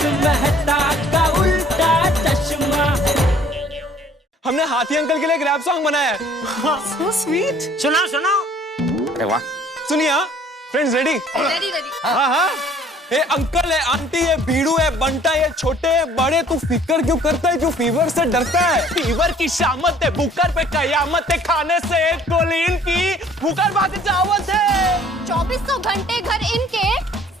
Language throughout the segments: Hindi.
तारक मेहता का उल्टा चश्मा। हमने हाथी अंकल के लिए एक रैप सॉन्ग बनाया है। So sweet. सुनाओ सुनाओ। अरे वाह। सुनिए फ्रेंड्स, रेडी? Ready ready. हाँ हाँ। ये अंकल है, आंटी है, बीड़ू है, बंटा है, छोटे है, बड़े, तू फिक्र क्यों करता है? क्यों फीवर से डरता है? फीवर की शामत है, बुकर पे कयामत है, खाने से कोलीन की बुकर बात चावत है। 2400 घंटे घर इनके,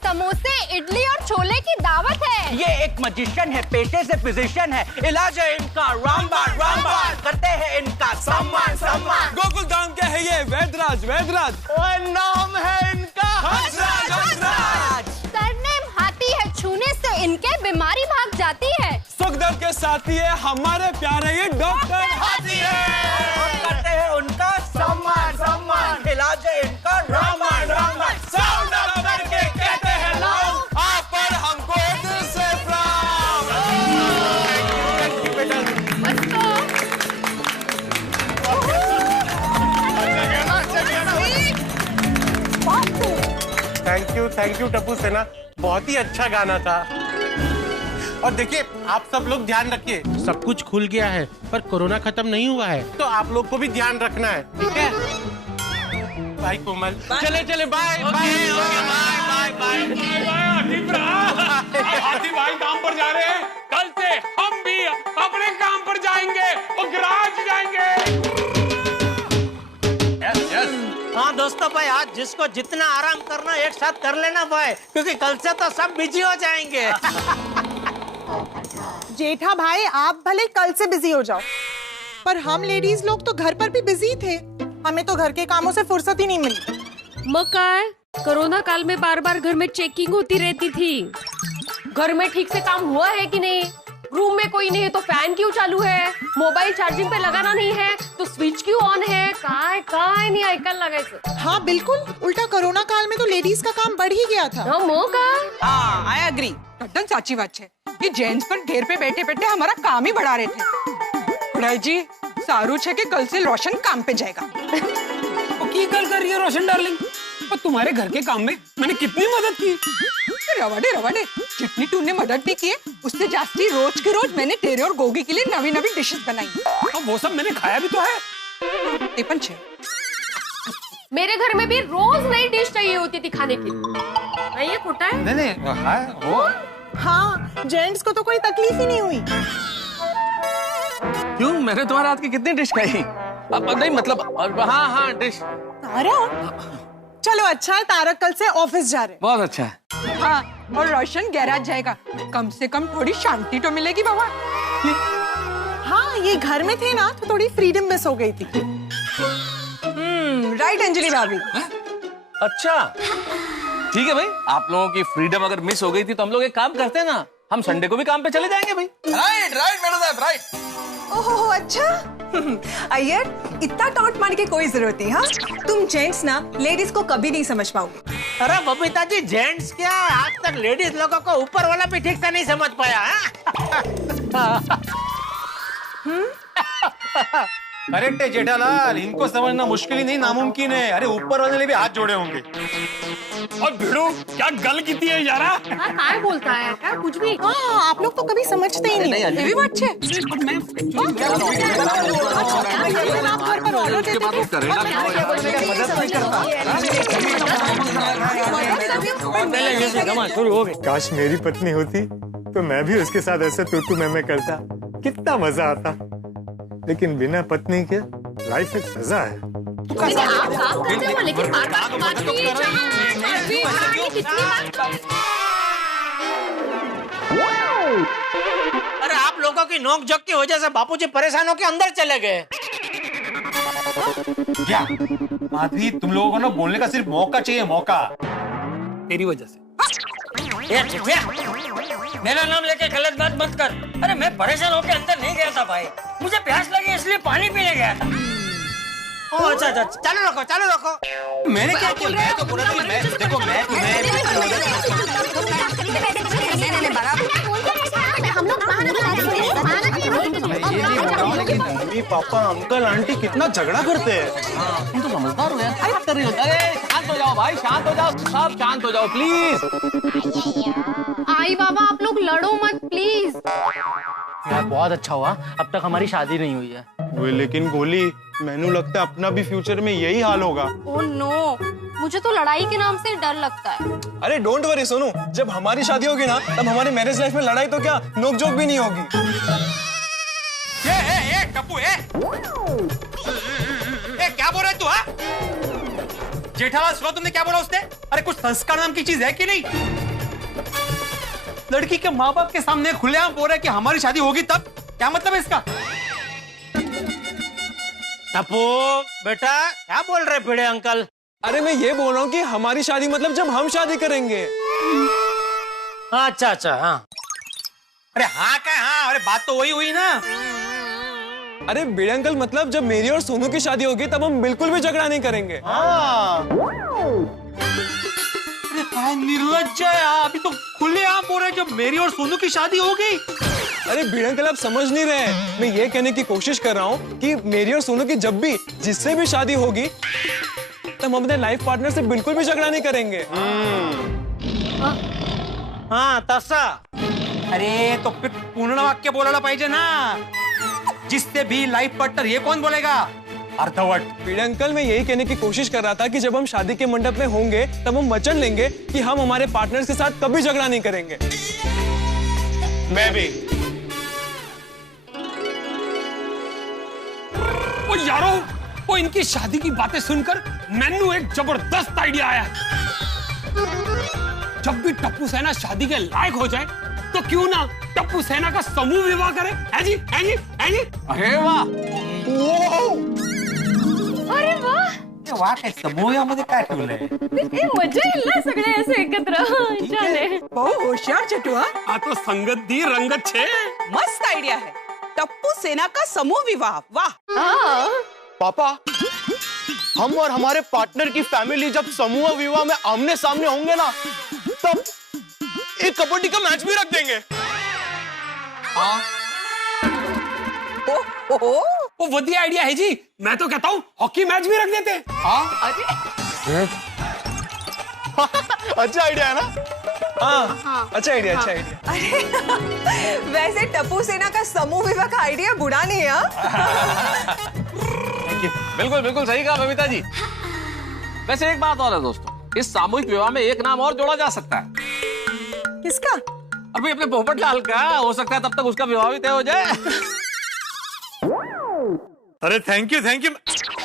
समोसे, इडली और छोले की दावत है। ये एक मजिशियन है, पेशे से फिजिशियन है, इलाज है इनका रामबाण रामबाण, करते हैं इनका सम्मान सम्मान। गोकुल धाम के है ये वैदराज वैदराज। और नाम है इनका हंसराज हंसराज। सरनेम हाथी है, छूने से इनके बीमारी भाग जाती है। सुख दर्द के साथी है हमारे प्यारे ये डॉक्टर हाथी है। हम करते हैं उनका सम्मान सम्मान, इलाज है इनका रामबाण रामबाण। साउंड अप करके कहते हैं लोग, आप पर हमको दिल से थैंक यू टप्पू सेना, बहुत ही अच्छा गाना था। और देखिए आप सब लोग ध्यान रखिए, सब कुछ खुल गया है पर कोरोना खत्म नहीं हुआ है, तो आप लोग को भी ध्यान रखना है, ठीक है? बाय कोमल, चले चले bye bye bye bye bye. हाथी भाई काम पर जा रहे हैं, कल से हम भी अपने काम पर जाएंगे और गराज जाएंगे। हाँ दोस्तों भाई, आज जिसको जितना आराम करना एक साथ कर लेना भाई, क्योंकि कल से तो सब बिजी हो जाएंगे। जेठा भाई, आप भले कल से बिजी हो जाओ, पर हम लेडीज लोग तो घर पर भी बिजी थे, हमें तो घर के कामों से फुर्सत ही नहीं मिली। मकार, कोरोना काल में बार बार घर में चेकिंग होती रहती थी। घर में ठीक से काम हुआ है कि नहीं, रूम में कोई नहीं है तो फैन क्यों चालू है, मोबाइल चार्जिंग पे लगाना नहीं है तो स्विच क्यों ऑन है, काय नहीं आइकन लगाए। हाँ बिल्कुल, उल्टा कोरोना काल में तो लेडीज का काम बढ़ ही गया था। हाँ, आई एग्री, एकदम साची बात है। ये जेंट्स पर घेर पे बैठे बैठे हमारा काम ही बढ़ा रहे थे। खुड़ाई जी, सारू छे के कल से रोशन काम पे जाएगा। की कल कर रही है रोशन डार्लिंग, और तुम्हारे घर के काम में मैंने कितनी मदद की। रवाडे, जितनी तूने मदद नहीं की है, उससे जास्ती रोज के रोज मैंने तेरे और गोगी के लिए नवी नवी डिशेस बनाई। और वो सब मैंने खाया भी तो है। टिपन छे। मेरे घर में भी रोज नई डिश चाहिए होती थी खाने की। ये खोटा है? नहीं वो हाँ, जेंट्स को तो कोई तकलीफ ही नहीं हुई। क्यों, मैंने तुम्हारे हाथ की कितनी डिश खाई? अब नहीं मतलब, हाँ डिश। तारक, चलो अच्छा है, तारक कल से ऑफिस जा रहे। बहुत अच्छा है। हाँ, और रोशन गैराज जाएगा, कम से कम थोड़ी शांति तो मिलेगी बाबा। हाँ, ये घर में थे ना तो थोड़ी फ्रीडम मिस हो गई थी। राइट अंजलि भाभी। अच्छा ठीक है भाई, आप लोगों की फ्रीडम अगर मिस हो गई थी तो हम लोग एक काम करते हैं ना, हम संडे को भी काम पे चले जाएंगे भाई। राइट मैडम साहब, राइट। ओहो अच्छा। अय्यर, इतना टॉन्ट मारने की कोई जरूरत नहीं। हाँ, तुम जेंट्स ना लेडीज को कभी नहीं समझ पाओगे। अरे बबीता जी, जेंट्स क्या, आज तक लेडीज लोगों को ऊपर वाला भी ठीक से नहीं समझ पाया है। करेक्ट है जेठालाल, इनको समझना मुश्किल ही नहीं नामुमकिन है। अरे ऊपर वाले ने भी हाथ जोड़े होंगे। और भिड़ू क्या गल की है यारा? काय बोलता है क्या कुछ भी? हाँ, आप लोग तो कभी समझते ही नहीं। ये भी बात है। आप घर पर ऑर्डर देते थे। काश मेरी पत्नी होती तो मैं भी उसके साथ ऐसे तू मैं करता, कितना मजा आता। लेकिन बिना पत्नी के लाइफ एक सजा है। आप काम करते हो लेकिन बार-बार बात नहीं है। अरे आप लोगों की नोक झोंक की वजह से बापूजी परेशान होकर अंदर चले गए। क्या माधवी, तुम लोगों को ना बोलने का सिर्फ मौका चाहिए, मौका। तेरी वजह से। मेरा नाम लेके गलत बात मत कर। अरे मैं परेशान होकर अंदर नहीं गया था भाई, मुझे प्यास लगी इसलिए पानी पीने गया था। ओह अच्छा, चालू रखो। मैंने क्या किया? मैं तो बोला था, मैं देखो मैं तुम्हें हम लोग मम्मी पापा अंकल आंटी कितना झगड़ा करते हैं। तुम तो समझदार हो यार, क्या कर रही हो? अरे शांत हो जाओ भाई, शांत हो जाओ, सब शांत हो जाओ प्लीज। आई बाबा आप लोग लड़ो मत प्लीज। यार बहुत अच्छा हुआ अब तक हमारी शादी नहीं हुई है। वे लेकिन गोली, मैनू लगता है अपना भी फ्यूचर में यही हाल होगा। ओह नो, मुझे तो लड़ाई के नाम से डर लगता है। अरे डोंट वरी सोनू, जब हमारी शादी होगी ना तब हमारी मैरिज लाइफ में लड़ाई तो क्या नोक जोक भी नहीं होगी। ए टप्पू क्या बोल रहा है तू? हाँ जेठालाल सुना तुमने क्या बोला उसने? अरे कुछ संस्कार नाम की चीज है कि नहीं? लड़की के माँ बाप के सामने खुलेआम बोल रहा है कि हमारी शादी होगी तब, क्या मतलब है इसका? टप्पू बेटा क्या बोल रहे भिड़े अंकल? अरे मैं ये बोल रहा हूँ कि हमारी शादी मतलब जब हम शादी करेंगे। अच्छा हाँ। अरे हाँ क्या हाँ? अरे बात तो वही हुई ना। अरे भिड़े अंकल मतलब जब मेरी और सोनू की शादी होगी तब हम बिल्कुल भी झगड़ा नहीं करेंगे। अरे काय निर्लज्ज है यार, अभी तो खुलेआम बोल रहा है जब मेरी और सोनू की शादी होगी। अरे भिड़े अंकल आप समझ नहीं रहे, मैं ये कहने की कोशिश कर रहा हूँ कि मेरी और सोनू की जब भी जिससे भी शादी होगी तब हम अपने लाइफ पार्टनर से बिल्कुल भी झगड़ा नहीं करेंगे। हाँ तसा। अरे तो फिर पूर्ण वाक्य बोलायला पाहिजे ना, जिससे भी लाइफ पार्टनर, ये कौन बोलेगा? अर्थवट। भिड़े अंकल मैं यही कहने की कोशिश कर रहा था कि जब हम शादी के मंडप में होंगे तब हम वचन लेंगे कि हम हमारे पार्टनर्स के साथ कभी झगड़ा नहीं करेंगे। मैं भी। ओ यारो, वो इनकी शादी की बातें सुनकर मैनू एक जबरदस्त आइडिया आया। जब भी टप्पू सेना शादी के लायक हो जाए तो क्यों ना टप्पू सेना का समूह विवाह करे? है जी, है जी, है जी। अरे वाह, अरे वाह, वाह काय समूहामध्ये काय ठेवलंय? मजा येईल ना सगळे असे एकत्र छान आहे. बहुत होशियार चटू हाँ? आ तो संगत दी रंगत छे। मस्त आइडिया है। टप्पू सेना का समूह विवाह, वाह। पापा, हम और हमारे पार्टनर की फैमिली जब समूह विवाह में आमने सामने होंगे ना तब एक कबड्डी का मैच भी रख देंगे। वो वधिया आइडिया है जी, मैं तो कहता हूँ हॉकी मैच भी रख देते। अच्छा आइडिया है ना? हाँ अच्छा आइडिया, अच्छा आइडिया। अरे वैसे टप्पू सेना का समूह विवाह का आइडिया बुरा नहीं है। बिल्कुल बिल्कुल सही कहा बबीता जी। वैसे एक बात और है दोस्तों, इस सामूहिक विवाह में एक नाम और जोड़ा जा सकता है। किसका? अभी अपने पोपटलाल का, हो सकता है तब तक उसका विवाह भी तय हो जाए। अरे थैंक यू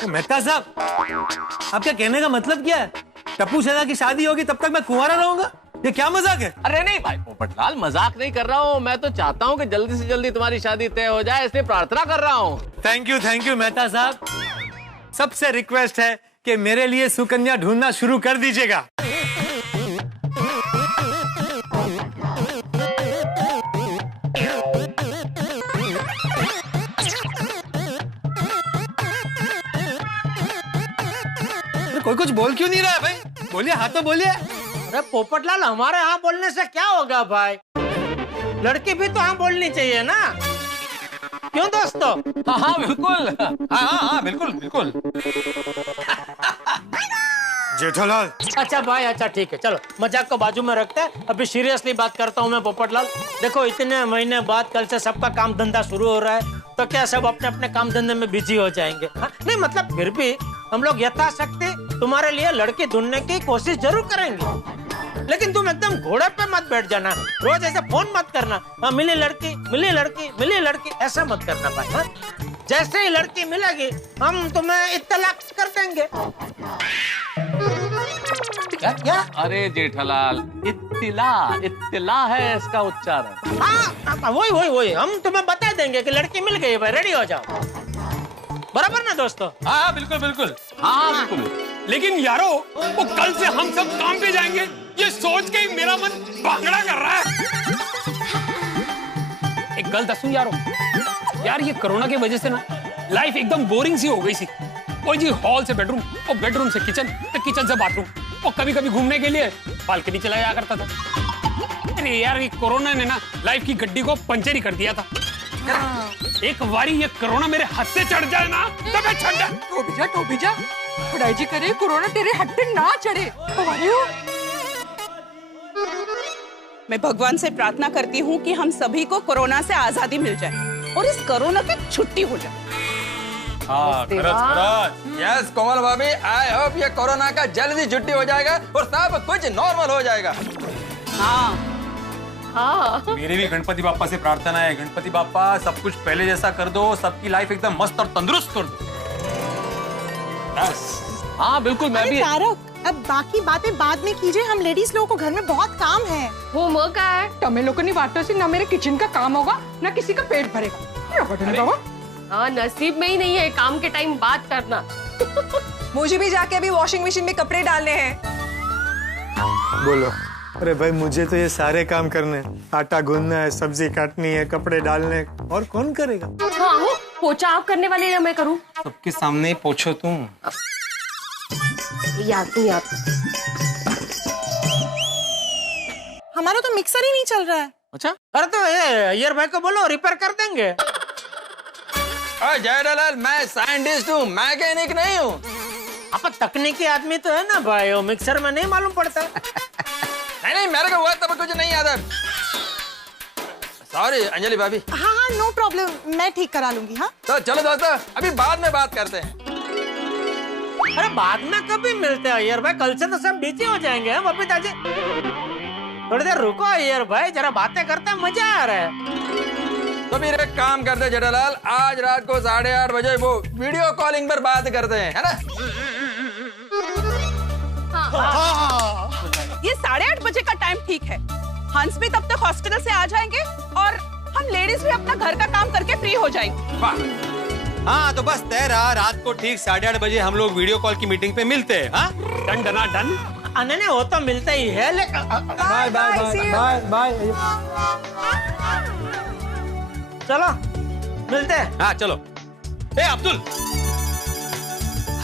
मेहता साहब, आपका कहने का मतलब क्या है? टप्पू सेना की शादी होगी तब तक मैं कुंवारा रहूंगा? ये क्या मजाक है? अरे नहीं भाई पोपटलाल, मजाक नहीं कर रहा हूँ, मैं तो चाहता हूँ कि जल्दी से जल्दी तुम्हारी शादी तय हो जाए, इसलिए प्रार्थना कर रहा हूँ। थैंक यू मेहता साहब। सबसे रिक्वेस्ट है कि मेरे लिए सुकन्या ढूंढना शुरू कर दीजिएगा। कोई कुछ बोल क्यों नहीं रहा है भाई? बोलिए, हाँ तो बोलिए। अरे पोपटलाल, हमारे यहाँ बोलने से क्या होगा भाई? लड़की भी तो हाँ बोलनी चाहिए ना, क्यों दोस्तों? हाँ बिल्कुल, हाँ बिल्कुल बिल्कुल। जेठालाल। अच्छा भाई, अच्छा ठीक है, चलो मजाक को बाजू में रखते हैं, अभी सीरियसली बात करता हूँ मैं पोपटलाल। देखो इतने महीने बाद कल से सबका काम धंधा शुरू हो रहा है, तो क्या सब अपने अपने काम धंधे में बिजी हो जाएंगे? हाँ? नहीं मतलब फिर भी हम लोग यथाशक्ति तुम्हारे लिए लड़की ढूंढने की कोशिश जरूर करेंगे, लेकिन तुम एकदम घोड़े पे मत बैठ जाना, रोज ऐसे फोन मत करना, हाँ मिली लड़की मिली लड़की मिली लड़की, ऐसा मत करना भाई। हाँ? जैसे ही लड़की मिलेगी हम तुम्हें इत्तला कर देंगे। क्या? अरे जेठालाल, इत्तिला है इसका उच्चारण। हाँ वही हम तुम्हें बता देंगे कि लड़की मिल गई भाई, रेडी हो जाओ। बराबर ना दोस्तों? हाँ बिल्कुल बिल्कुल। हाँ बिल्कुल। लेकिन यारो, वो कल से हम सब काम पे जाएंगे, ये सोच के ही मेरा मन भांगड़ा कर रहा है। एक गल दसूं यारो, यार ये कोरोना की वजह से ना लाइफ एकदम बोरिंग सी हो गई सी। और जी हॉल से बेडरूम और बेडरूम से किचन, तो किचन से बाथरूम, और कभी कभी घूमने के लिए बालकनी चला जाया करता था। अरे यार ये कोरोना ने ना लाइफ की गड्डी को पंचर ही कर दिया था। एक बारी ये कोरोना मेरे हाथ से चढ़ जाए ना तो मैं छंडा। टोबी जा खुदाई जी करे कोरोना तेरे हट्टे ना चढ़े। हमारे हो मैं भगवान से प्रार्थना करती हूँ कि हम सभी को कोरोना से आजादी मिल जाए और इस कोरोना की छुट्टी हो जाए। यस कोमल भाभी, आई होप ये कोरोना का जल्दी छुट्टी हो जाएगा और सब कुछ नॉर्मल हो जाएगा। हाँ मेरी भी गणपति बाप्पा से प्रार्थना है, गणपति बाप्पा सब कुछ पहले जैसा कर दो, सबकी लाइफ एकदम मस्त और तंदुरुस्त कर दो। हाँ बिल्कुल, मैं भी। तारक, अब बाकी बातें बाद में कीजिए, हम लेडीज लोगों को घर में बहुत काम है। होमवर्क है। तमें लोगों ने वाटो से ना मेरे किचन का काम होगा ना किसी का पेट भरेगा। हाँ, नसीब में ही नहीं है काम के टाइम बात करना। मुझे भी जाके अभी वॉशिंग मशीन में कपड़े डालने हैं। बोलो। अरे भाई मुझे तो ये सारे काम करने हैं, आटा गूंदना है, सब्जी काटनी है, कपड़े डालने, और कौन करेगा? हाँ हो, पोछा आप करने वाले या मैं करूँ? सबके सामने पोछो तुम। याद नहीं याद। हमारा तो मिक्सर ही नहीं चल रहा है। अच्छा, अरे तो ये अय्यर भाई को बोलो रिपेयर कर देंगे। जयदलाल, मैं साइंटिस्ट हूँ, मैकेनिक नहीं हूँ। आप तकनीकी आदमी तो है ना भाई, वो मिक्सर में नहीं मालूम पड़ता। नहीं मेरे को हुआ तब कुछ नहीं आता। सॉरी अंजलि भाभी। हाँ हाँ नो प्रॉब्लम, मैं ठीक करा लूंगी। हाँ तो चलो दोस्तों, अभी बाद में बात करते हैं। अरे बाद में कभी मिलते हैं अय्यर भाई, कल से तो सब बिजी हो जाएंगे। हम बबीता जी थोड़ी देर रुको अय्यर भाई, जरा बातें करते हैं, मजा आ रहा है। तो फिर एक काम करते हैं जेठालाल, आज रात को 8:30 बजे वो वीडियो कॉलिंग पर बात करते हैं, है ना? ये 8:30 बजे का टाइम ठीक है। हंस भी तब तक हॉस्पिटल से आ जाएंगे और हम लेडीज भी अपना घर का काम करके फ्री हो जाएंगे। हाँ तो बस तय रहा, रात को ठीक 8:30 बजे हम लोग वीडियो कॉल की मीटिंग पे मिलते हैं। हाँ डन डना डन। नहीं वो तो मिलता ही है, लेकिन बाय बाय बाय। चलो मिलते हैं। हाँ चलो। ए अब्दुल।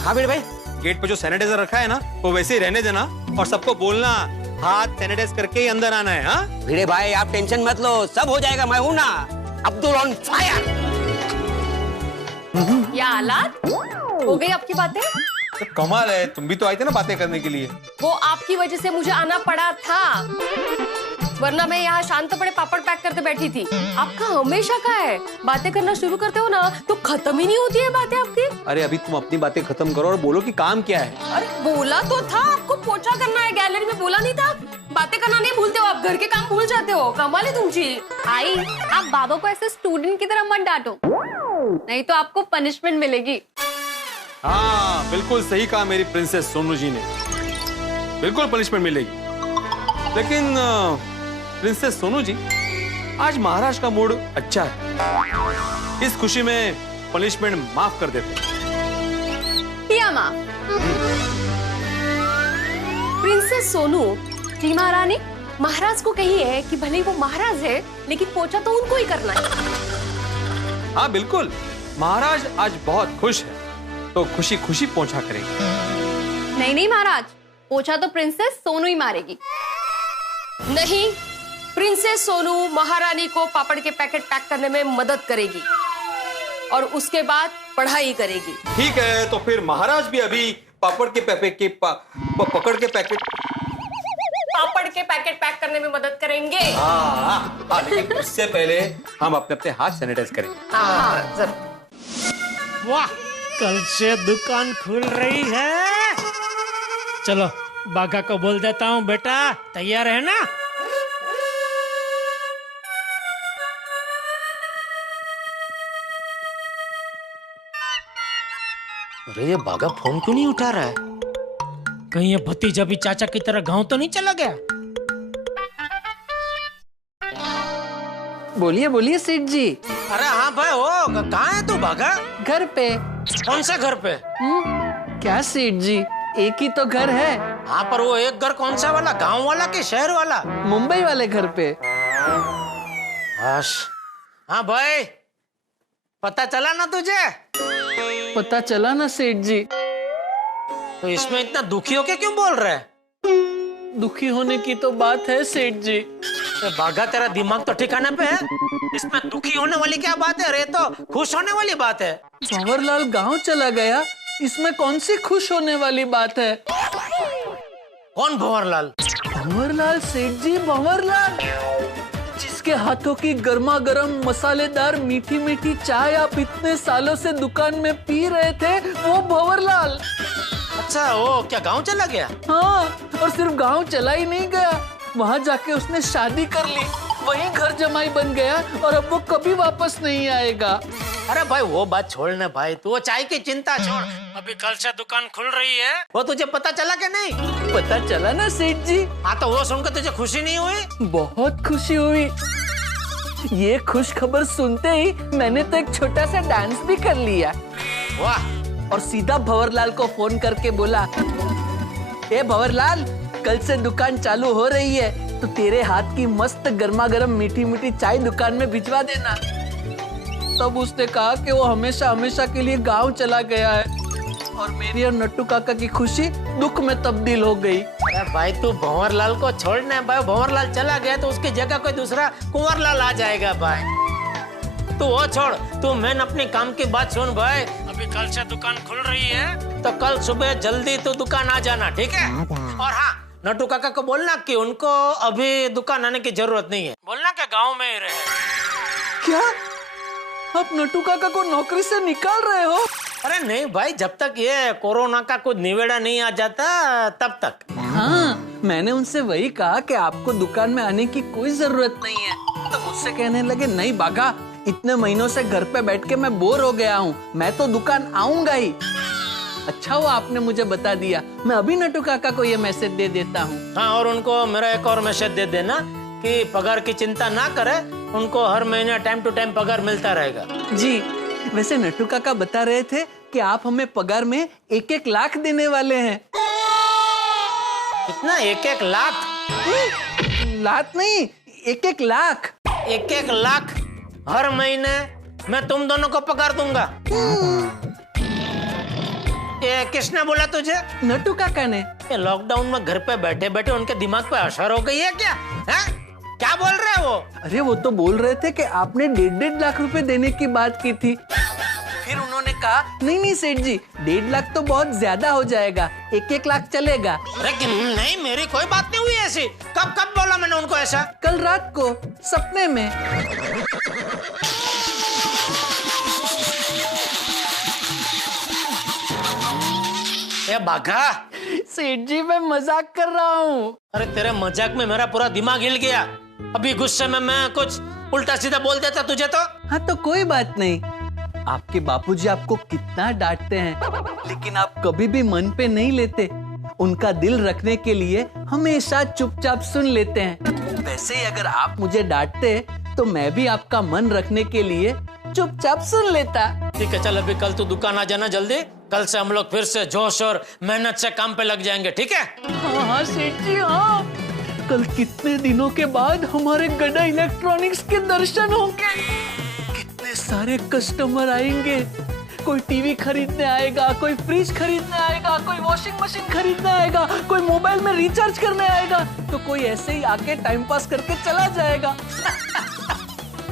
हाँ मेरे भाई, गेट पे जो सैनिटाइजर रखा है ना वो वैसे ही रहने देना, और सबको बोलना हाथ सैनिटाइज करके ही अंदर आना है। हाँ भिड़े भाई आप टेंशन मत लो, सब हो जाएगा, मैं हूँ ना, अब्दुल ऑन फायर। या हालात हो गई आपकी बातें? तो कमाल है, तुम भी तो आए थे ना बातें करने के लिए। वो आपकी वजह से मुझे आना पड़ा था, वरना मैं यहाँ शांत पड़े पापड़ पैक करते बैठी थी। आपका हमेशा का है, बातें करना शुरू करते हो ना तो खत्म ही नहीं होती है बातें आपकी। अरे अभी तुम अपनी बातें खत्म करो और बोलो कि काम क्या है। अरे बोला तो था आपको पोछा करना है, गैलरी में बोला नहीं था? बातें करना नहीं भूलते हो आप, घर के काम भूल जाते हो, कमाल है तुमची। आई, आप बाबा को ऐसे स्टूडेंट की तरह मत डांटो, नहीं तो आपको पनिशमेंट मिलेगी। हाँ बिल्कुल सही कहा मेरी प्रिंसेस सोनू जी ने, बिल्कुल पनिशमेंट मिलेगी। लेकिन प्रिंसेस सोनू जी, आज महाराज का मूड अच्छा है, इस खुशी में पनिशमेंट माफ कर देते हैं। किया माफ। प्रिंसेस सोनू जी महारानी, महाराज को कहिए कि भले ही वो महाराज है लेकिन पोछा तो उनको ही करना है। हाँ बिल्कुल, महाराज आज बहुत खुश है तो खुशी खुशी पोछा करेंगे। नहीं नहीं महाराज, पोछा तो प्रिंसेस सोनू ही मारेगी। नहीं, प्रिंसेस सोनू महारानी को पापड़ के पैकेट पैक करने में मदद करेगी और उसके बाद पढ़ाई करेगी। ठीक है, तो फिर महाराज भी अभी पापड़ के पकड़ के पैकेट पापड़ के पैकेट पैक करने में मदद करेंगे। हाँ, लेकिन उससे पहले हम अपने अपने हाथ सैनिटाइज करेंगे। हाँ जरूर। वाह, कल से दुकान खुल रही है। चलो बाघा को बोल देता हूँ, बेटा तैयार है ना? अरे ये बाघा फोन क्यों नहीं उठा रहा है? कहीं ये भतीजा भी चाचा की तरह गांव तो नहीं चला गया? बोलिए बोलिए सेठ जी। अरे हाँ भाई, ओ कहाँ है तू बाघा? घर पे। कौन से घर पे? क्या सेठ जी, एक ही तो घर है। हाँ पर वो एक घर कौन सा वाला, गांव वाला कि शहर वाला? मुंबई वाले घर पे। हाँ भाई, पता चला ना तुझे? पता चला ना सेठ जी। तो इसमें इतना दुखी होके क्यों बोल रहा है? दुखी होने की तो बात है सेठ जी। बाघा तेरा दिमाग तो ठिकाने पे है। इसमें दुखी होने वाली क्या बात है? अरे तो खुश होने वाली बात है। भंवरलाल गांव चला गया, इसमें कौन सी खुश होने वाली बात है? कौन भंवरलाल? भंवरलाल सेठ जी, भंवरलाल जिसके हाथों की गर्मा गर्म मसालेदार मीठी मीठी चाय आप इतने सालों से दुकान में पी रहे थे, वो भंवरलाल। अच्छा, वो क्या गांव चला गया? हाँ, और सिर्फ गांव चला ही नहीं गया, वहाँ जाके उसने शादी कर ली, वहीं घर जमाई बन गया और अब वो कभी वापस नहीं आएगा। अरे भाई वो बात छोड़ने भाई, तू वो चाय की चिंता छोड़। अभी कल से दुकान खुल रही है, वो तुझे पता चला क्या नहीं? पता चला ना सेठ जी। हाँ, तो वो सुनकर तुझे खुशी नहीं हुई? बहुत खुशी हुई। ये खुश खबर सुनते ही मैंने तो एक छोटा सा डांस भी कर लिया। वाह! और सीधा भंवरलाल को फोन करके बोला, ए भंवरलाल, कल से दुकान चालू हो रही है तो तेरे हाथ की मस्त गर्मा गर्म मीठी मीठी चाय दुकान में भिजवा देना। तब उसने कहा कि वो हमेशा हमेशा के लिए गांव चला गया है और मेरी और नट्टू काका की खुशी दुख में तब्दील हो गई। अरे भाई तू भंवरलाल को छोड़ना है भाई, भंवरलाल चला गया तो उसकी जगह कोई दूसरा कुंवरलाल आ जाएगा भाई। तू वो छोड़, तू मैंने अपने काम की बात सुन भाई। अभी कल से दुकान खुल रही है तो कल सुबह जल्दी तू दुकान आ जाना, ठीक है? और हाँ, नट्टू काका को बोलना कि उनको अभी दुकान आने की जरूरत नहीं है, बोलना कि गांव में ही रहे। क्या आप नट्टू काका को नौकरी से निकाल रहे हो? अरे नहीं भाई, जब तक ये कोरोना का कुछ निवेड़ा नहीं आ जाता तब तक। हाँ, मैंने उनसे वही कहा कि आपको दुकान में आने की कोई जरूरत नहीं है, तो मुझसे कहने लगे, नहीं बाघा, इतने महीनों से घर पे बैठ के मैं बोर हो गया हूँ, मैं तो दुकान आऊंगा ही। अच्छा हुआ आपने मुझे बता दिया, मैं अभी नट्टू काका को ये मैसेज दे देता हूँ। हाँ, और उनको मेरा एक और मैसेज दे देना कि पगार की चिंता ना करे, उनको हर महीने टाइम टू टाइम पगार मिलता रहेगा। जी, वैसे नट्टू काका बता रहे थे कि आप हमें पगार में 1-1 लाख देने वाले हैं। कितना? 1-1 लाख? लाख नहीं, 1-1 लाख। 1-1 लाख हर महीने मैं तुम दोनों को पगार दूंगा। ये किसने बोला तुझे? नट्टू काका ने। लॉकडाउन में घर पे बैठे बैठे उनके दिमाग पे असर हो गई है क्या? है? क्या बोल रहे हैं वो? अरे वो तो बोल रहे थे कि आपने 1.5 लाख रुपए देने की बात की थी। फिर उन्होंने कहा, नहीं नहीं सेठ जी, 1.5 लाख तो बहुत ज्यादा हो जाएगा, 1-1 लाख चलेगा। अरे नहीं, मेरी कोई बात नहीं हुई ऐसी। कब बोला मैंने उनको ऐसा? कल रात को सपने में। ए बाघा! सेठ जी मैं मजाक कर रहा हूँ। अरे तेरे मजाक में मेरा पूरा दिमाग हिल गया। अभी गुस्से में मैं कुछ उल्टा सीधा बोल देता तुझे तो। हाँ तो कोई बात नहीं, आपके बापूजी आपको कितना डांटते हैं, लेकिन आप कभी भी मन पे नहीं लेते। उनका दिल रखने के लिए हमेशा चुपचाप सुन लेते हैं। वैसे ही अगर आप मुझे डांटते तो मैं भी आपका मन रखने के लिए चुपचाप सुन लेता। ठीक है, चल अभी कल तू दुकान आ जाना जल्दी। कल से हम लोग फिर से जोश और मेहनत से काम पे लग जाएंगे, ठीक है? हाँ हाँ सेठ जी, हाँ। कल कितने दिनों के बाद हमारे गड्ढा इलेक्ट्रॉनिक्स के दर्शन होंगे। कितने सारे कस्टमर आएंगे, कोई टीवी खरीदने आएगा, कोई फ्रिज खरीदने आएगा, कोई वॉशिंग मशीन खरीदने आएगा, कोई मोबाइल में रिचार्ज करने आएगा, तो कोई ऐसे ही आके टाइम पास करके चला जाएगा।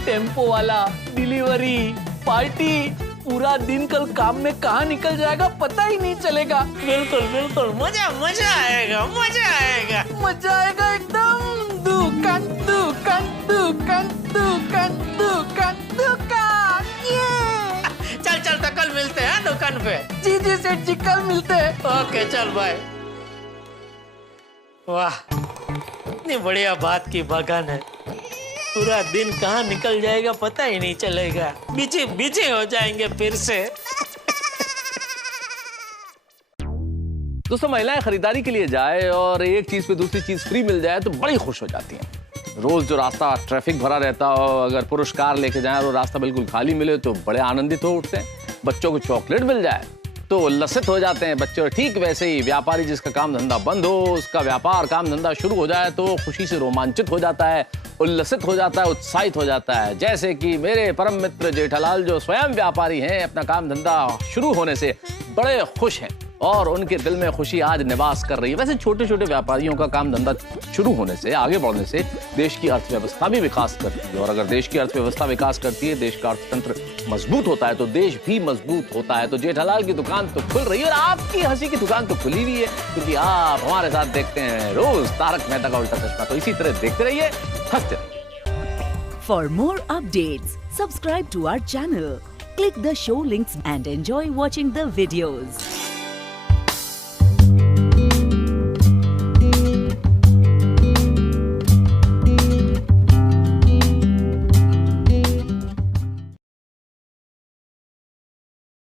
टेम्पो वाला, डिलीवरी, पार्टी, पूरा दिन कल काम में कहाँ निकल जाएगा पता ही नहीं चलेगा। बिल्कुल बिल्कुल, मजा आएगा, मजा आएगा, मजा आएगा एकदम। दुकान दुकान दुकान दुकान दुकान दुकान, ये। चल तो कल मिलते हैं दुकान पे। जी जी सेठ जी, कल मिलते हैं। ओके चल बाय। वाह, इतनी बढ़िया बात की बाघा ने। पूरा दिन कहाँ निकल जाएगा पता ही नहीं चलेगा, बिजी हो जाएंगे फिर से। दोस्तों, महिलाएं खरीदारी के लिए जाए और एक चीज पे दूसरी चीज फ्री मिल जाए तो बड़ी खुश हो जाती हैं। रोज जो रास्ता ट्रैफिक भरा रहता हो, अगर पुरुष कार लेके जाए और रास्ता बिल्कुल खाली मिले तो बड़े आनंदित हो उठते हैं। बच्चों को चॉकलेट मिल जाए तो उल्लसित हो जाते हैं बच्चे। और ठीक वैसे ही व्यापारी जिसका काम धंधा बंद हो, उसका व्यापार काम धंधा शुरू हो जाए तो खुशी से रोमांचित हो जाता है, उल्लसित हो जाता है, उत्साहित हो जाता है। जैसे कि मेरे परम मित्र जेठालाल जो स्वयं व्यापारी हैं, अपना काम धंधा शुरू होने से बड़े खुश हैं। और उनके दिल में खुशी आज निवास कर रही है। वैसे छोटे छोटे व्यापारियों का काम धंधा शुरू होने से, आगे बढ़ने से देश की अर्थव्यवस्था भी विकास करती है, और अगर देश की अर्थव्यवस्था विकास करती है, देश का अर्थतंत्र मजबूत होता है, तो देश भी मजबूत होता है। तो जेठालाल की दुकान तो खुल रही है और आपकी हंसी की दुकान तो खुली हुई है, क्योंकि आप हमारे साथ देखते हैं रोज तारक मेहता का उल्टा चश्मा। तो इसी तरह देखते रहिए, हंसते रहिए। For more updates, subscribe to our channel, click the show links and enjoy watching the videos.